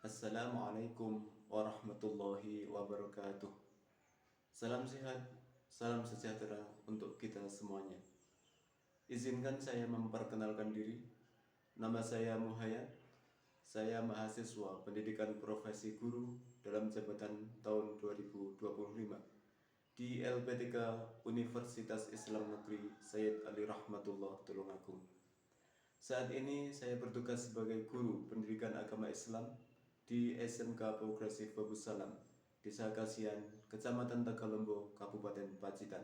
Assalamualaikum warahmatullahi wabarakatuh. Salam sehat, salam sejahtera untuk kita semuanya. Izinkan saya memperkenalkan diri. Nama saya Muhayat. Saya mahasiswa pendidikan profesi guru dalam jabatan tahun 2025 di LP3 Universitas Islam Negeri Sayyid Ali Rahmatullah Tulungagung. Saat ini saya bertugas sebagai guru pendidikan agama Islam di SMK Progresif Babussalam, Desa Kasihan, Kecamatan Tegalembo, Kabupaten Pacitan.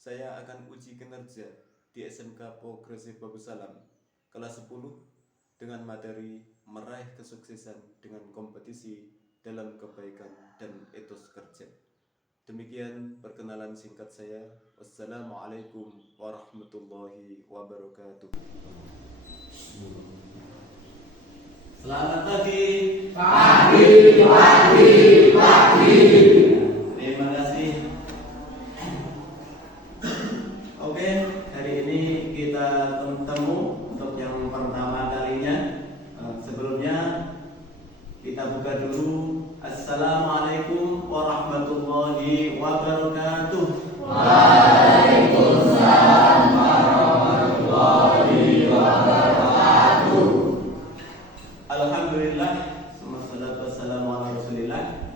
Saya akan uji kinerja di SMK Progresif Babussalam kelas 10 dengan materi meraih kesuksesan dengan kompetisi dalam kebaikan dan etos kerja. Demikian perkenalan singkat saya. Wassalamualaikum warahmatullahi wabarakatuh. Selamat pagi. Pagi. Terima kasih. Oke, hari ini kita bertemu untuk yang pertama kalinya. Sebelumnya kita buka dulu. Assalamualaikum warahmatullahi wabarakatuh. Waalaikumsalam warahmatullahi wabarakatuh. Alhamdulillah, wassalatu wassalamu ala Rasulillah.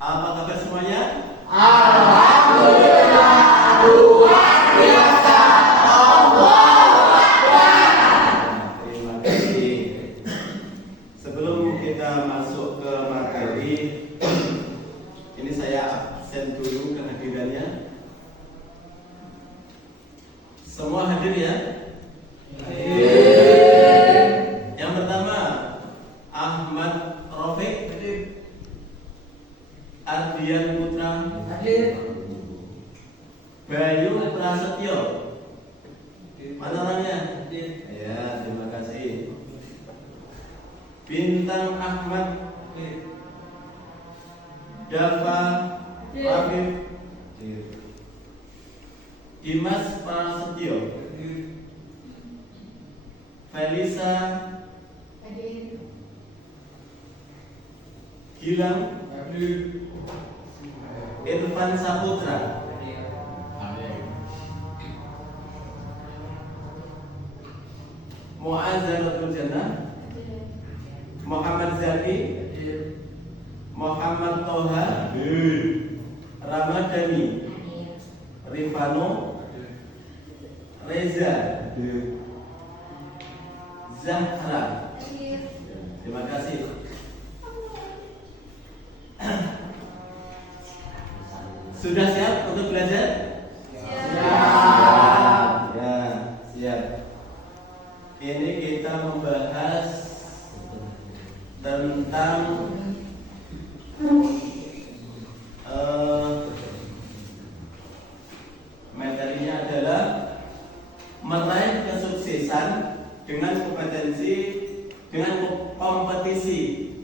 Apa kabar semuanya? Alhamdulillah, luar biasa. Allahu Akbar. Terima kasih. Sebelum kita masuk ke materi, ini saya absen dulu kehadirannya. Semua hadir ya? Yang pertama, Ahmad Rafiq, Ardian Putra, Bayu Prasetyo. Mana orangnya? Ya, terima kasih. Bintang Ahmad, Dava Afif, Dimas Prasetyo, Felisa, Gilang, Irfan Saputra, Muazzaratul Jannah, Muhammad Zaki, Muhammad Toha, Ramadhani, Rifano, Reza, Zahra. Terima kasih. Sudah siap untuk belajar? Siap. Ya, siap. Ini kita membahas tentang materinya adalah meraih kesuksesan dengan kompetensi,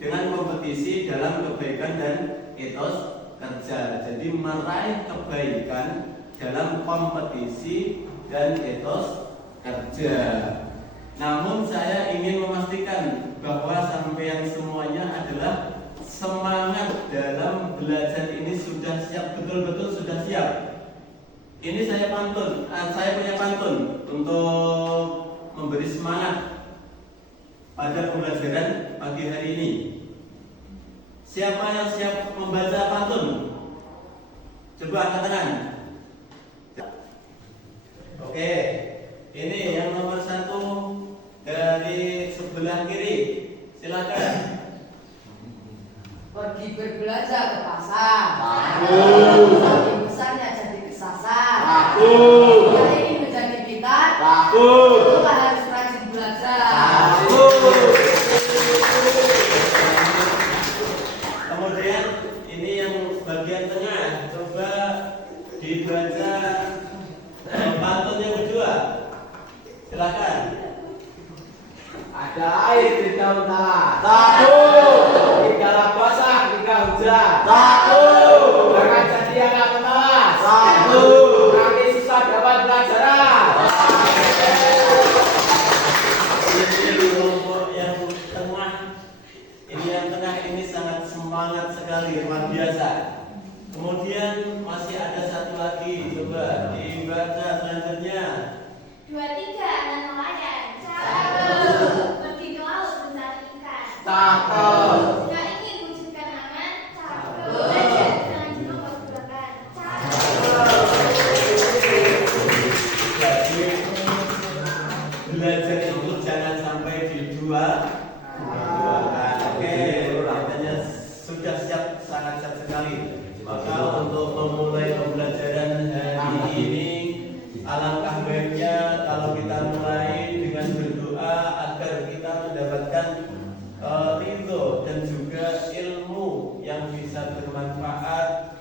dengan kompetisi dalam kebaikan dan etos kerja. Jadi meraih kebaikan dalam kompetisi dan etos kerja. Namun saya ingin memastikan bahwa sampean semuanya adalah semangat dalam belajar ini sudah siap, betul-betul sudah siap. Ini saya punya pantun untuk memberi semangat pada pembelajaran pagi hari ini. Siapa yang siap membaca pantun? Coba angkat tangan. Oke, ini yang nomor 1 dari sebelah kiri. Silakan. Pergi berbelanja ke pasar. Takut. Saking besarnya jadi kesasar. Takut. Hari ini menjadi pintar. Takut. Itulah harus rajin belajar. Kemudian ini yang bagian tengah, coba dibaca pantun yang kedua. Silakan. Ada air di dalam tanah. Takut. Tidaklah basah ketika hujan. Takut. Jangan jadi anak pemalas. Takut. Nanti susah dapat pelajaran. Ini kelompok yang tengah. Ini yang tengah. mendoakan. Oke, katanya sudah siap, sangat siap sekali. Maka untuk memulai pembelajaran hari ini, alangkah baiknya kalau kita mulai dengan berdoa agar kita mendapatkan ridho dan juga ilmu yang bisa bermanfaat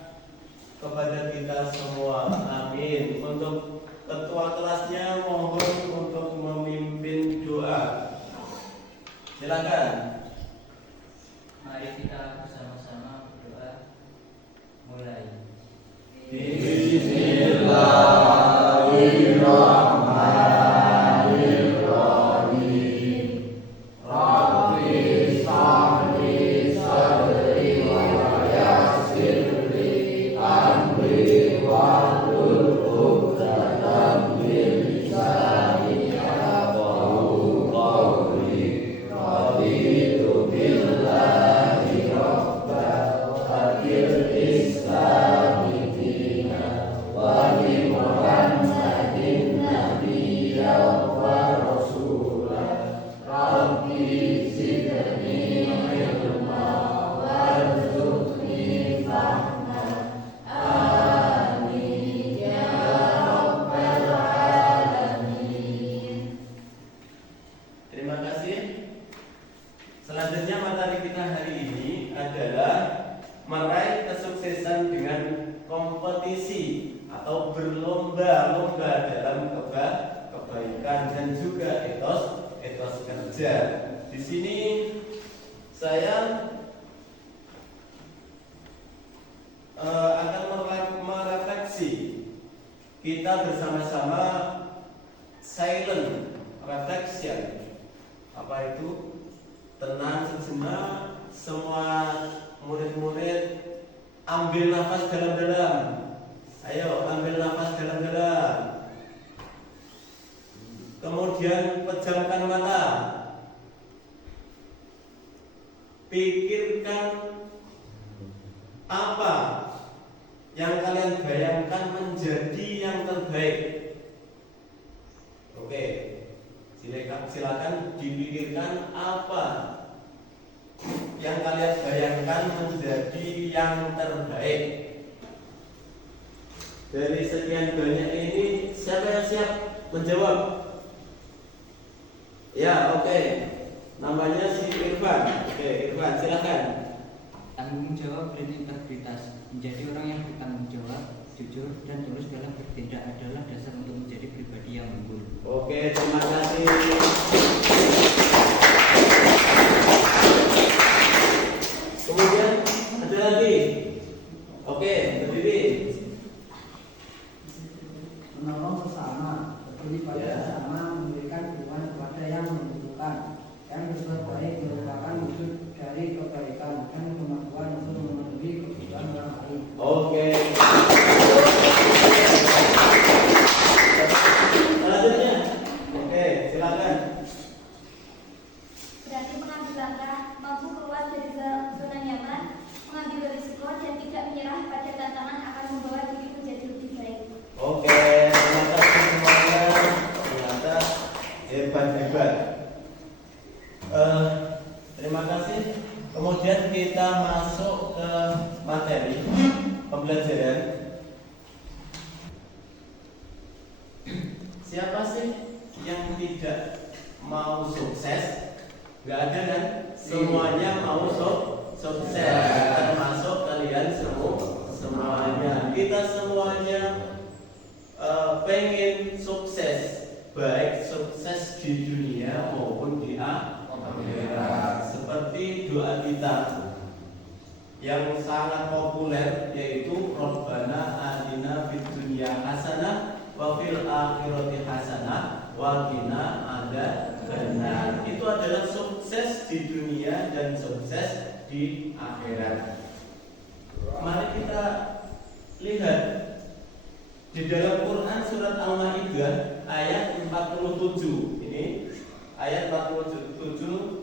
kepada kita semua. Amin. Untuk ketua kelasnya mohon untuk memimpin doa. Silakan. Mari kita bersama-sama berdoa. Mulai. Terima kasih. Selanjutnya materi kita hari ini adalah meraih kesuksesan dengan kompetisi atau berlomba-lomba dalam kebaikan dan juga etos kerja. Di sini saya akan merefleksi. Kita bersama-sama silent reflection. Apa itu? Tenang sejenak. Semua murid-murid ambil nafas dalam-dalam. Ayo ambil nafas dalam-dalam. Kemudian pejamkan mata. Pikirkan apa yang kalian bayangkan menjadi yang terbaik. Oke, silakan dipikirkan apa yang kalian bayangkan menjadi yang terbaik. Dari sekian banyak ini, siapa yang siap menjawab? Ya, oke. Namanya si Irfan. Oke, Irfan, silakan. Tanggung jawab dan integritas. Menjadi orang yang bertanggung jawab, jujur, dan tulus dalam bertindak adalah dasar untuk menjadi pribadi yang unggul. Oke, terima kasih. Kemudian ada lagi. Oke, berdiri. Menolong sesama, berlipat bersama, memberikan dukungan kepada yang membutuhkan. Yang berbuat baik merupakan wujud dari kebaikan dan kemampuan untuk memenuhi kebutuhan orang lain. Oke. Selanjutnya. Oke, silakan. Berarti mengambil langkah, mampu keluar dari zona nyaman, mengambil risiko dan tidak menyerah pada tantangan akan membawa diri menjadi lebih baik. Oke, terima kasih semuanya. Ternyata hebat-hebat. Terima kasih. Kemudian kita masuk ke materi pembelajaran. Siapa sih yang tidak mau sukses? Gak ada kan? Semuanya mau sukses, termasuk kalian semuanya. Kita semuanya pengen sukses, baik sukses di dunia maupun di akhirat. Seperti doa kita yang sangat populer, yaitu Rabbana atina fid dunya hasanah wa fil akhirati hasanah wa qina adzabannar. Itu adalah sukses di dunia dan sukses di akhirat. Mari kita lihat di dalam Quran surat Al-Maidah ayat 47. Ini ayat 47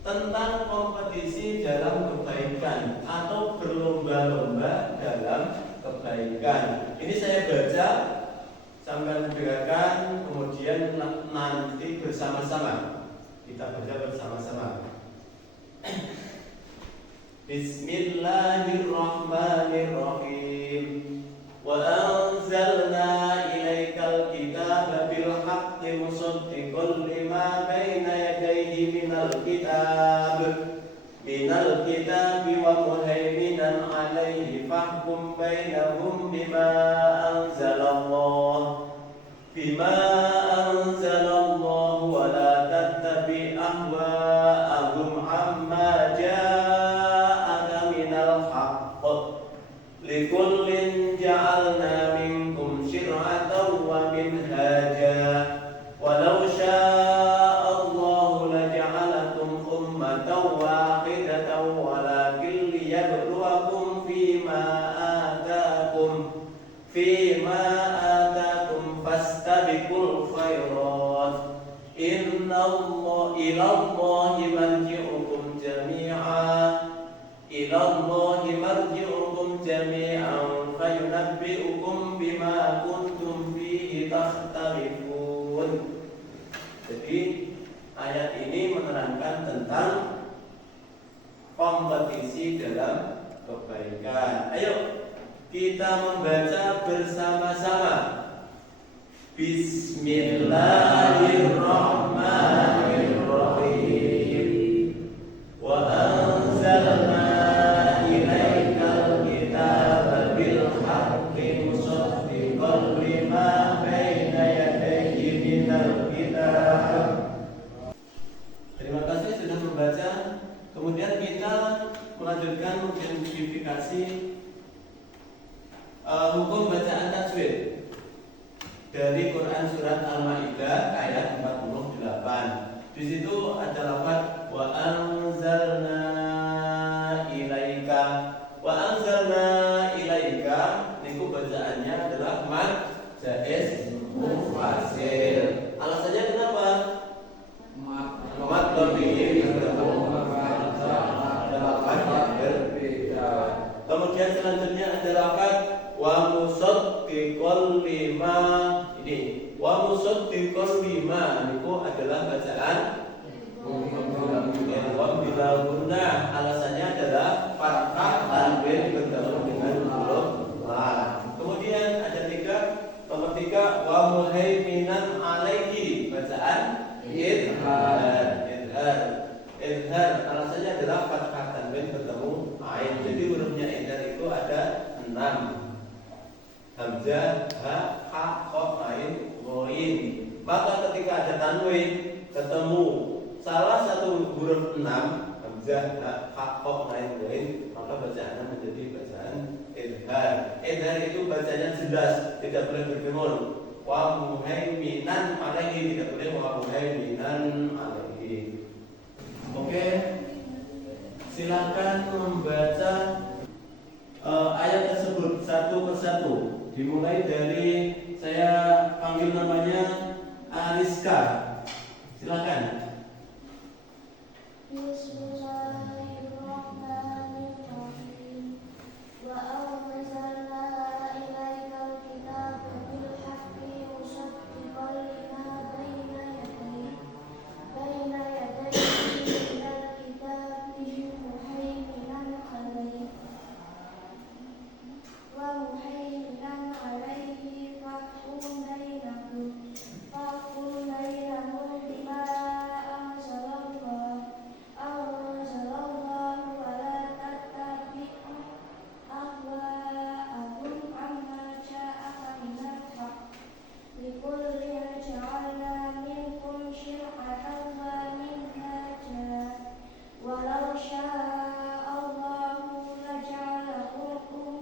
tentang kompetisi dalam kebaikan atau berlomba-lomba dalam kebaikan. Ini saya baca sambil mendengarkan, kemudian nanti bersama-sama Kita baca bersama-sama. Bismillahirrahmanirrahim. Wa anzalna ilaikal kitaba bil haqqi musaddiqan lima baina yadayhi minal kitabi wa muhaiminan alaihi fahkum bainahum bima anzalallahu wa la tattabi ahwa'ahum amma ja'aka minal haqq likullin ja'alna minkum syir'atan wa minhaja walau sya'allahu laja'alakum ummatan wahidatan walakin liyabluwakum fima atakum fastabiqul khairat ilallahi marji'ukum jami'an fayunabbi'ukum bima kuntum fihi takhtalifun. Jadi ayat ini menerangkan tentang kompetisi dalam kebaikan. Ayo kita membaca bersama-sama. Bismillahirrahmanirrahim. Wa anzalna ilaikal kitaba bil haqqi musaddiqan lima baina yadayhi minal kitab. Terima kasih sudah membaca. Kemudian kita melanjutkan mengidentifikasi hukum bacaan tajwid dari Quran surat Al-Maidah ayat 48. Di situ ada lafaz wa anzalna ilaika. Wa anzalna ilaika niku bacaannya adalah mad jaiz mufasil. Alasannya kenapa? Mad tabi'i bertemu ada lafaz yang berbeda. Kemudian selanjutnya ada lafaz wa musaddiqan lima. Ini wa musaddiqan lima niku adalah bacaan bila guna. Alasannya adalah fathah tanwin bertemu dengan huruf lam. Kemudian ada nomor tiga wa muhaiminan alaihi, bacaan idhar. Alasannya adalah fathah tanwin bertemu ain. Jadi hurufnya idhar itu ada 6. Hamzah, ha, ha, kha, ain, ghain. Maka ketika ada tanwin ketemu salah satu huruf 6, hamzah, ha, ha, kha, ain, ghain, maka bacaannya menjadi bacaan idhar. Idhar itu bacanya jelas, tidak boleh bergemul. Wa muhaiminan alaihi, tidak boleh wa muhaiminan alaihi. Oke, silakan membaca ayat tersebut satu persatu. Dimulai dari saya panggil namanya Ariska. Silakan. Bismillahirrahmanirrahim. Wa anzalna ilaikal kitaba bil haqqi musaddiqan lima baina yadayhi minal kitabi muhaiminan alaihi fahkum bainahum bima anzalallahu wa la tattabi' ahwa'ahum amma ja'aka minal haqq likullin ja'alna minkum syir'atan wa minhaja walau sya'allahu laja'alakum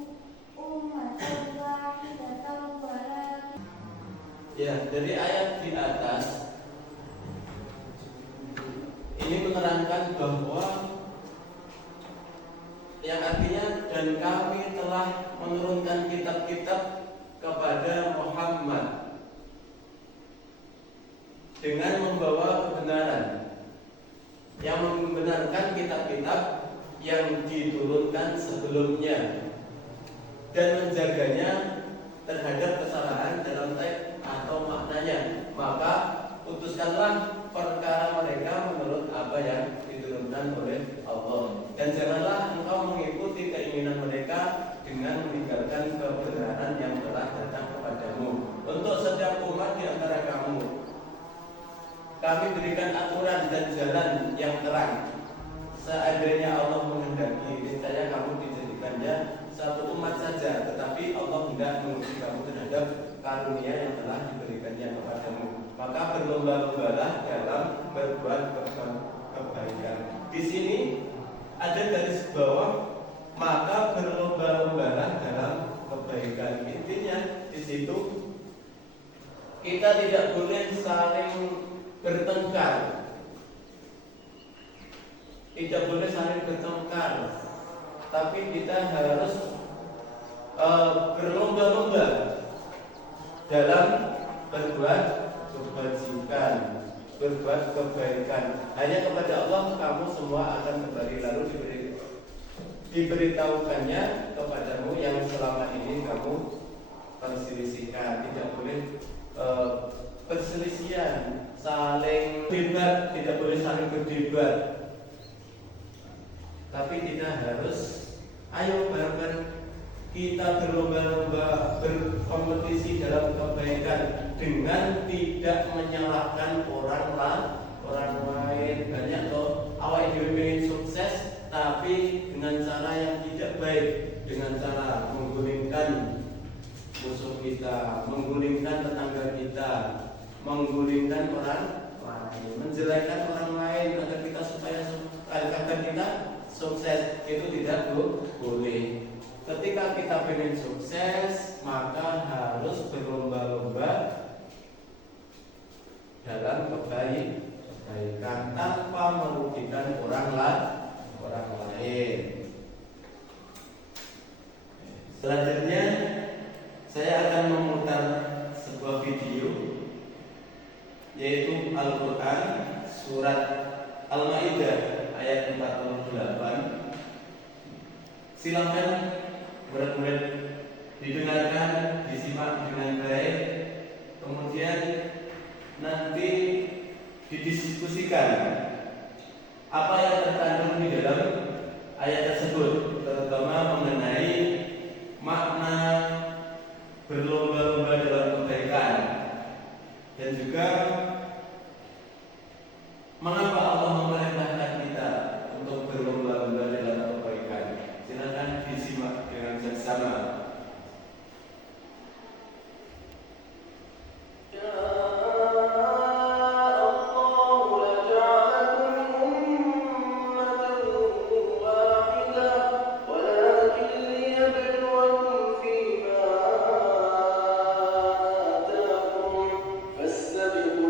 ummatan wahidatan walakin. Ya, dari ayat di atas ini menerangkan bahwa yang artinya dan kami telah menurunkan kitab-kitab kepada Muhammad dengan membawa kebenaran, yang membenarkan kitab-kitab yang diturunkan sebelumnya dan menjaganya terhadap kesalahan dalam teks atau maknanya. Maka putuskanlah perkara mereka menurut apa yang diturunkan oleh Allah. Dan janganlah engkau mengikuti keinginan mereka dengan meninggalkan kebenaran yang telah datang kepadamu. Untuk setiap umat di antara kamu, kami berikan aturan dan jalan yang terang. Seandainya Allah menghendaki, niscaya kamu dijadikannya satu umat saja, tetapi Allah hendak menguji kamu terhadap karunia yang telah diberikannya kepadamu. Maka berlomba-lombalah dalam berbuat kebaikan. Di sini ada garis bawah, maka berlomba-lombalah dalam kebaikan. Intinya di situ kita tidak boleh saling bertengkar. Tidak boleh saling bertengkar, tapi kita harus berlomba-lomba dalam berbuat kebajikan, berbuat kebaikan. Hanya kepada Allah kamu semua akan kembali, lalu diberitahukannya kepadamu yang selama ini kamu perselisihkan. Tidak boleh perselisihan, saling debat, tidak boleh saling berdebat. Tapi kita harus ayo bareng-bareng kita berlomba-lomba berkompetisi dalam kebaikan dengan tidak menyalahkan orang lain. Banyak loh awak ingin sukses tapi dengan cara yang tidak baik, dengan cara menggulingkan musuh kita, menggulingkan tetangga kita, menggulingkan orang lain, menjelekkan orang lain agar kita sukses. Itu tidak boleh. Ketika kita ingin sukses, maka harus berlomba-lomba dalam kebaikan tanpa merugikan orang lain. Selanjutnya saya akan memutar sebuah video, yaitu Al-Quran surat Al-Maidah ayat 48. Silakan murid-murid didengarkan, disimak dengan baik, kemudian nanti didiskusikan apa yang terkandung di dalam ayat tersebut, terutama mengenai makna berlomba-lomba dalam kebaikan dan juga mengapa Allah memerintahkan kita untuk berlomba-lomba dalam kebaikan. Silakan disimak dengan seksama. فاستبقوا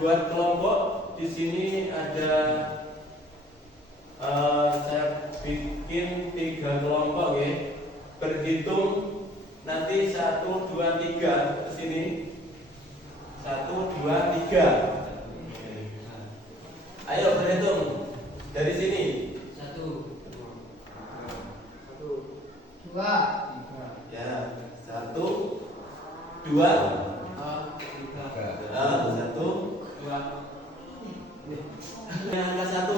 buat kelompok. Di sini ada saya bikin 3 kelompok ya. Berhitung nanti 1, 2, 3 ke sini. 1, 2, 3. Ayo berhitung dari sini. 1, 2, Ya, 1, 2, 1, 2. Yang angka 1.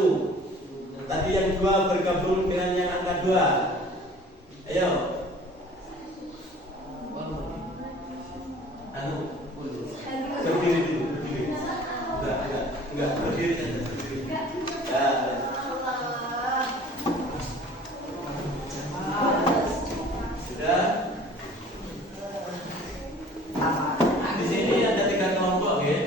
Tadi yang 2 bergabung dengan yang angka 2. Ayo. Berdiri dulu, berdiri. Enggak, berdiri saja, berdiri. Ya. Sudah. Di sini ada 3 kelompok ya.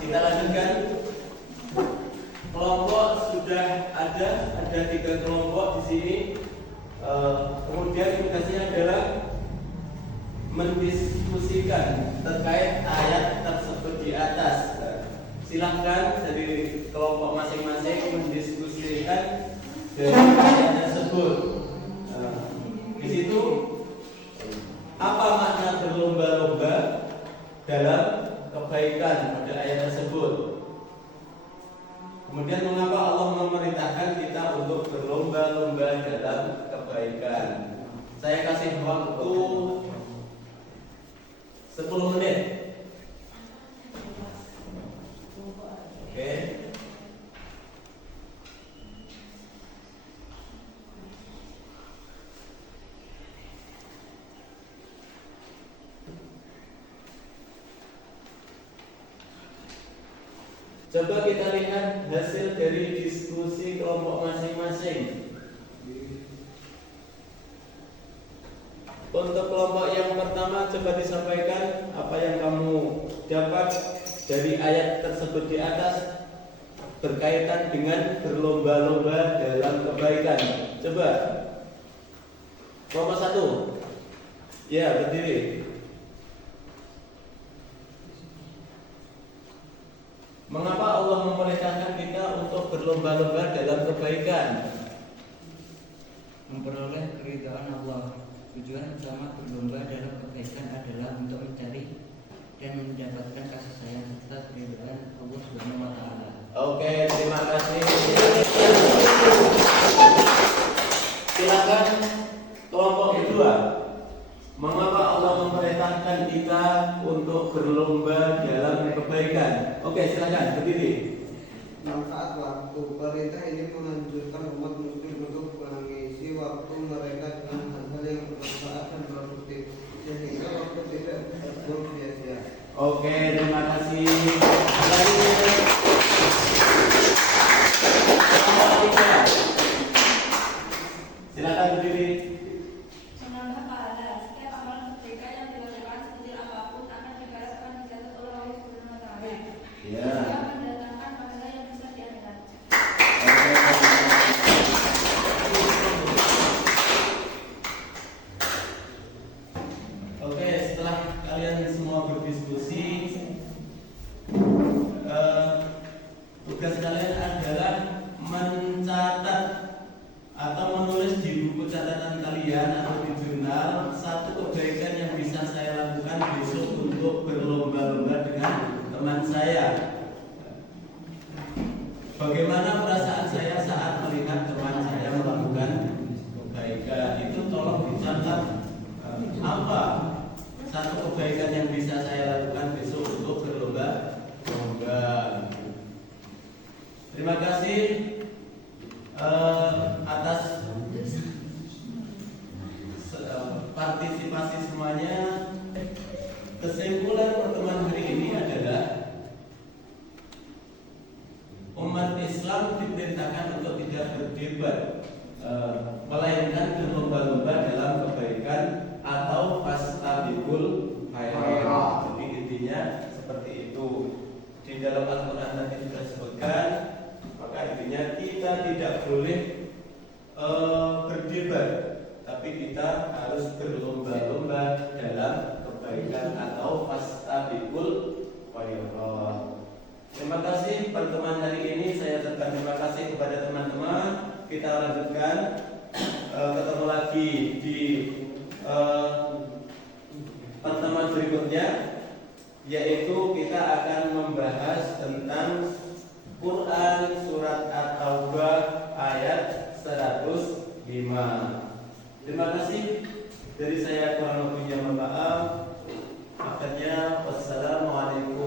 Kita lanjutkan. Kelompok sudah ada 3 kelompok di sini. Kemudian tugasnya adalah mendiskusikan terkait ayat tersebut di atas. Silahkan dari kelompok masing-masing mendiskusikan dari ayat tersebut. Di situ apa makna berlomba-lomba dalam kebaikan pada ayat tersebut? Kemudian mengapa Allah memerintahkan kita untuk berlomba-lomba dalam kebaikan? Saya kasih waktu 10 menit. Oke. Coba kita lihat hasil dari diskusi kelompok masing-masing. Untuk kelompok yang pertama, coba disampaikan apa yang kamu dapat dari ayat tersebut di atas berkaitan dengan berlomba-lomba dalam kebaikan. Coba kelompok 1. Ya, berdiri. Mengapa Allah memerintahkan kita untuk berlomba-lomba dalam kebaikan? memperoleh keridhaan Allah. Tujuan utama berlomba dalam kebaikan adalah untuk mencari dan mendapatkan kasih sayang serta keridhaan Allah Subhanahu wa taala. Oke, terima kasih. Silakan kelompok kedua. Mengapa Allah memerintahkan kita untuk berlomba dalam kebaikan? Oke, silakan berdiri. Manfaat waktu. Perintah ini menganjurkan umat muslim untuk mengisi waktu mereka dengan hal-hal yang bermanfaat dan produktif, sehingga waktu tidak terbuang sia-sia. Oke, terima kasih. Selanjutnya, kelompok tiga. Silakan berdiri. Menambah pahala. Setiap amalan kebaikan yang dilakukan sekecil apapun akan dibalaskan dicatat oleh Allah Subhanahu wa taala. Ya. Dia mendatangkan pahala yang bisa di akhirat. Oke, setelah kalian semua berdiskusi, tugas kalian adalah mencatat atau menulis di buku catatan kalian atau di jurnal satu kebaikan yang bisa saya lakukan besok untuk berlomba-lomba dengan teman saya. Bagaimana perasaan saya saat melihat teman saya melakukan kebaikan? Itu tolong dicatat. Apa satu kebaikan yang bisa saya lakukan besok untuk berlomba-lomba? Terima kasih atas partisipasi semuanya. Kesimpulan pertemuan hari ini adalah umat Islam diperintahkan untuk tidak berdebat, melainkan berlomba-lomba dalam kebaikan atau fastabiqul khairat. Jadi intinya seperti itu. Di dalam Al-Quran tadi sudah disebutkan artinya kita tidak boleh berdebat, tapi kita harus berlomba-lomba dalam kebaikan atau fastabiqul khairat. Terima kasih pertemuan hari ini. Saya ucapkan terima kasih kepada teman-teman. Kita lanjutkan, ketemu lagi di pertemuan berikutnya, yaitu kita akan membahas tentang Quran surat At-Taubah ayat 105. Terima kasih. Dari saya kurang lebihnya mohon maaf. Akhirnya wassalamualaikum